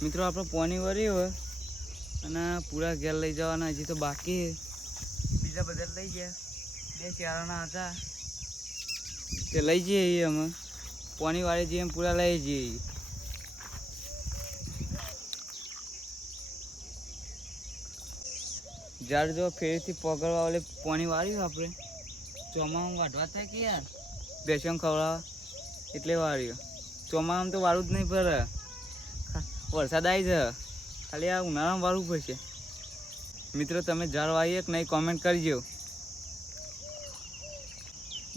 મિત્રો આપણે પાણી વળ્યું હોય અને પૂરા ઘેર લઈ જવાના હજી તો બાકી બીજા બધા લઈ ગયા 2 ચારાના હતા તે લઈ જઈએ અમે પાણી વાળી જઈએ પૂરા લઈ જઈએ ઝાડ જો ફેરથી પકડવા વાળે પાણી વાળ્યું આપણે ચોમામાં વાઢવા થાય કે યાર બેસન ખવડાવવા એટલે વાળ્યું ચોમામાં તો વાળું જ નહીં પડે વરસાદ આવી જાય ખાલી આ ઉનાળામાં વાળવું પડશે મિત્રો તમે ઝાડ વાવીએ કે નહીં કોમેન્ટ કરજો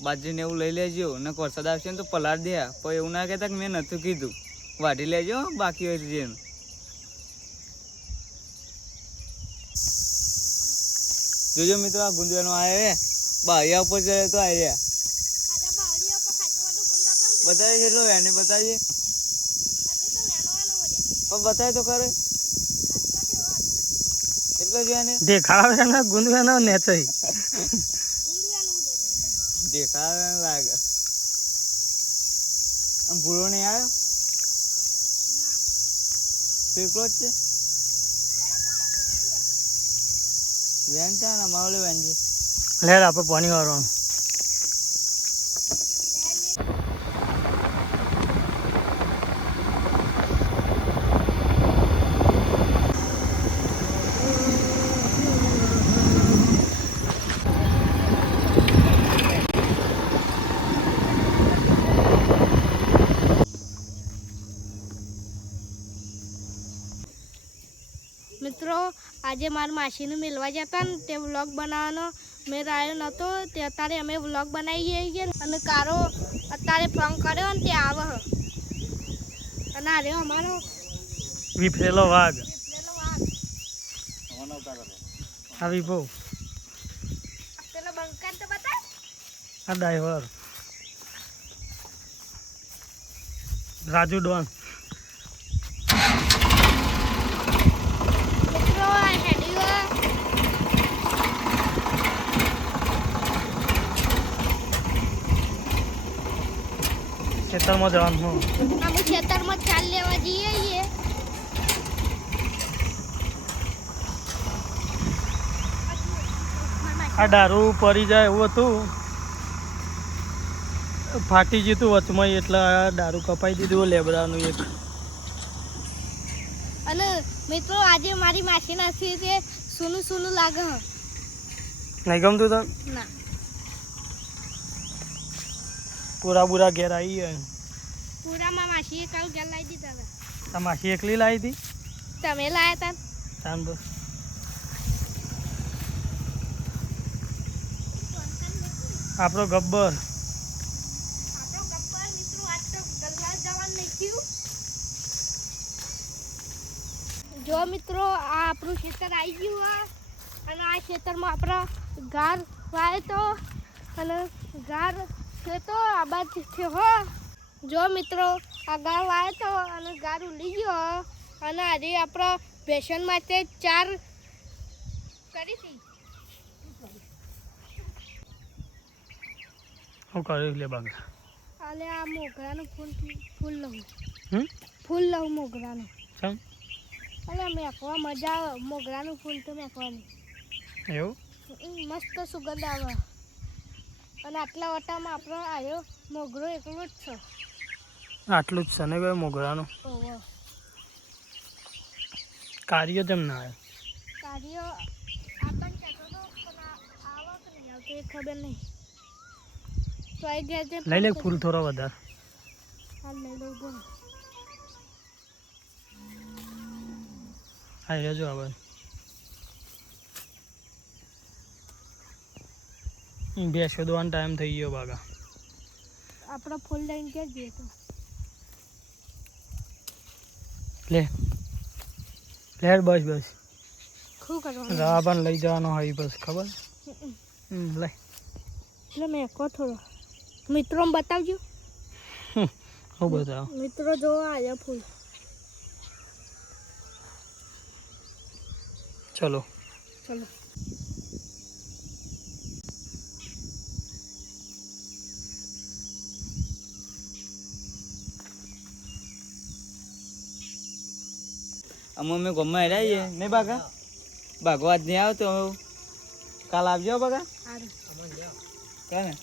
બાજરીને એવું લઈ લેજો ને વરસાદ આવશે ને તો પલાળ દે પણ એવું ના કહેતા કે મેં નહોતું કીધું વાઢી લેજો બાકી હોય જેમ જોજો મિત્રો આ ગુંદવાનો આવે બારિયા ઉપર ચડે તો આવ્યા બતાવીએ કેટલો એને બતાવીએ પણ બતાવે તો ખરે એટલો જ એને દેખાડે ને ગુંદવાનો નેચઈ દેખાડે લાગે આમ ભૂરો નહીં આવ્યો તો એકલો જ છે વેન છે ને માવલે વેન છે લેર આપણે પાણી વાળવાનું મિત્રો આજે મારા માસીને મિલવા જતા ને તે વ્લોગ બનાવવાનો મેં આવ્યો નહોતો તે અત્યારે અમે વ્લોગ બનાવી જઈએ અને કારો અત્યારે ફોન કર્યો ને તે આવે અને આ રહ્યો અમારો વિફરેલો વાઘ આવી બહુ પેલો બંકાર તો બતા આ ડ્રાઈવર રાજુ ડોન ખેતરમાં જવાનું અમે ખેતરમાં ચાલ લેવા જઈએ આ દારૂ પડી જાય એવું હતું ફાટી જતું વચમાં એટલે આ દારૂ કપાઈ દીધું લેબડાનું એક અને મિત્રો આજે મારી માસી નથી તે સૂનું સૂનું લાગે નહીં ગમતું તને ના પૂરા બુરા ઘેર આવી ગયા પૂરામાં માસીએ કાલ ઘેર લાવી દીધા હતા આ માસી એકલી લાવી હતી તમે લાયા હતા તાન બસ આપણો ગબ્બર મિત્રો આજ તો ગલ્લા જવાનું નહીં થયું જો મિત્રો આ આપણું ખેતર આવી ગયું હોય અને આ ખેતરમાં આપણે ગાર વાય તો અને ગાર છે તો આ બાજુ થયો હો જો મિત્રો આ ગાર વાય તો અને ગાર ઉલી ગયો અને આજે આપણે ભેસણ માટે 4 કરી હતી હું કરી લે બાગ અને આ મોગરાનું ફૂલ લઉં હમ ફૂલ લઉં મોગરાનું ચમ અરે મેકવા મજા આવે મોગરાનું ફૂલ તો મેકવાની એવું મસ્ત સુગંધ આવે અને આટલા વટામાં આપણો આવ્યો મોગરો એકલો જ છે આટલું જ છે ને ભાઈ મોગરાનું ઓહો કાર્ય જેમ ના આવે કાર્ય આપણને કહેતો હતો પણ આવો કે નહીં આવતો એ ખબર નહીં તો આવી ગયા છે લઈ લે ફૂલ થોડો વધારે હા લઈ લઉં બોલો હા રહેજો હવે બે શોધવાનો ટાઈમ થઈ ગયો બાગા આપણો ફૂલ લઈને ક્યાં જઈએ તો લે લે બસ બસ શું કરવાનું રવા પણ લઈ જવાનો હોય બસ ખબર લે એટલે મેકો થોડો મિત્રોને બતાવજો હું બતાવો મિત્રો જોવા આવ્યા ફૂલ ચલો ચલો અમે ગમમાં હેરાઈએ નહીં બાકા બાઘો આજ નહીં આવતો કાલ આવજો બગા સારું કાને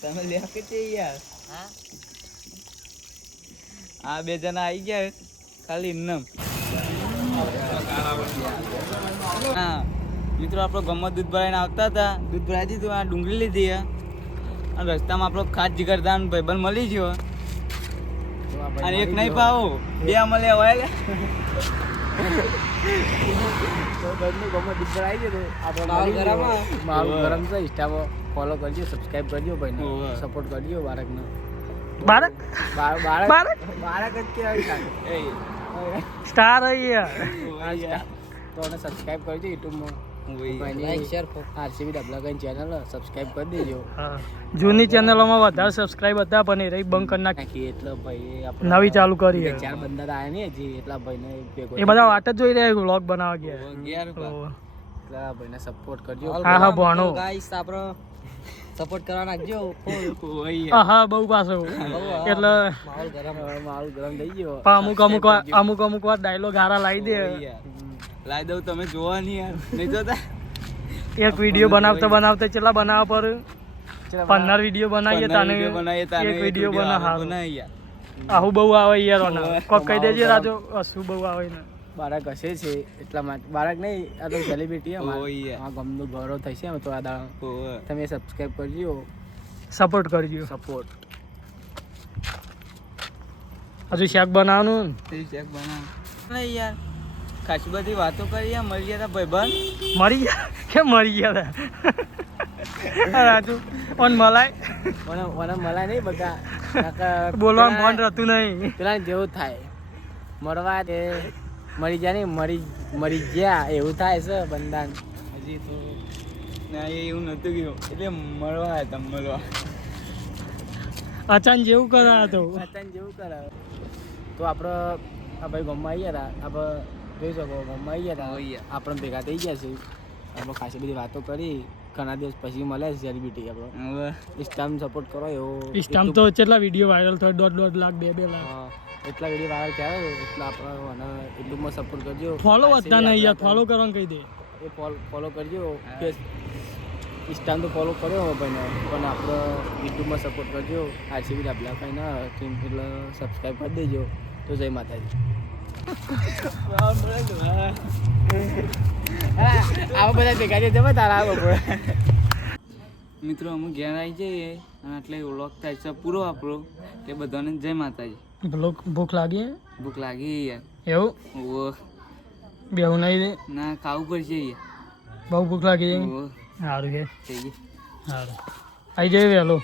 તમે લે કે છે યાર આ બે જણા આવી ગયા ખાલી ઇન્નમ હા મિત્રો આપણો ગમમાં દૂધ ભરાઈને આવતા હતા દૂધ ભરાઈ દીધું આ ડુંગળી લીધી અને રસ્તામાં આપણો ખાસ જીગરદાન ભાઈબંધ મળી ગયો અને એક નહીં પાવો બે મળે હોય મારું ગરમ છે ઇન્સ્ટામાં ફોલો કરજો સબસ્ક્રાઇબ કરજો ભાઈને સપોર્ટ કરજો બાળકને બાળક બાળક જ કહેવાય સ્ટાર તો એને સબસ્ક્રાઇબ કરજો યુટ્યુબમાં લાઈક શેર આરસીબી ડબલા કઈ ચેનલ સબસ્ક્રાઇબ કરી દેજો જૂની ચેનલોમાં વધારે સબસ્ક્રાઇબ હતા પણ એ રહી બંધ કરી નાખી એટલે ભાઈ નવી ચાલુ કરી ચાર બંદા આયા ને હજી એટલા ભાઈને ભેગો એ બધા વાટ જ જોઈ રહ્યા વ્લોગ બનાવવા ગયા એટલા ભાઈને સપોર્ટ કરજો હા ભણો ગાઈસ આપણો સપોર્ટ કરવા નાખજો હા બહુ પાછો એટલે માહોલ ગરમ થઈ ગયો અમુક વાર ડાયલોગ હારા લાવી દે લાવી દઉં તમે જોવા નહીં યાર નહીં જોતા એક વિડીયો બનાવતા કેટલા બનાવવા પર 15 વિડીયો બનાવીએ તાને એક વિડીયો બનાવી આહુ બહુ આવે યાર કોક કહી દેજે રાજો અસુ બહુ આવે ને બાળક હશે છે એટલા માટે બાળક નહીં આ તો સેલિબ્રિટી આ ગમનું ગૌરવ થશે અમે થોડા દાડા તમે સબસ્ક્રાઇબ કરજો સપોર્ટ કરજો સપોર્ટ હજુ શાક બનાવવાનું શાક બનાવ યાર ખાસી બધી વાતો કરી યાર મળી ગયા હતા ભાઈબંધ મરી ગયા કેમ મરી ગયા હતા રાજુ ઓન મલાય નહીં બગા બોલવાનું ફોન રહેતું નહીં પેલા જેવું થાય મળવા તે મરી ગયા નહીં મરી ગયા એવું થાય છે બંધાન હજી તો ના એવું નહોતું ગયું એટલે મળવા હતા મળવા અચાન જેવું કરા હતો જેવું કરે તો આપણે આ ભાઈ ગામમાં આવી ગયા હતા આપણે જોઈ શકો ગામમાં આવી ગયા હતા આપણે ભેગા થઈ ગયા છે આપણે ખાસી બધી વાતો કરી ઘણા દિવસ પછી મળે છે સેલિબ્રિટી આપણો ઇન્સ્ટામાં સપોર્ટ કરો એવો ઇન્સ્ટામ તો કેટલા વિડીયો વાયરલ થયો 1.5 લાખ 2 લાખ એટલા વિડીયો વાયરલ થયા એટલે આપણે યુટ્યુબમાં સપોર્ટ કરજો ફોલો વધતા નહીં યાર ફોલો કરવાનું કહી દે એ ફોલો કરજો ઇન્સ્ટામ તો ફોલો કર્યો ભાઈને પણ આપણે યુટ્યુબમાં સપોર્ટ કરજો આરસીબી ડબલા કઈ ના એટલે સબસ્ક્રાઈબ કરી દેજો તો જય માતાજી આવા બધા ભેગા છે જવા તારા મિત્રો અમે ઘેર આવી જઈએ અને એટલે વ્લોગ થાય છે પૂરો આપણો તે બધાને જય માતાજી ભૂખ લાગી ભૂખ લાગી યાર એવું બેવું નહીં ના ખાવું પડશે યાર બહુ ભૂખ લાગી સારું છે સારું આવી જાય વહેલો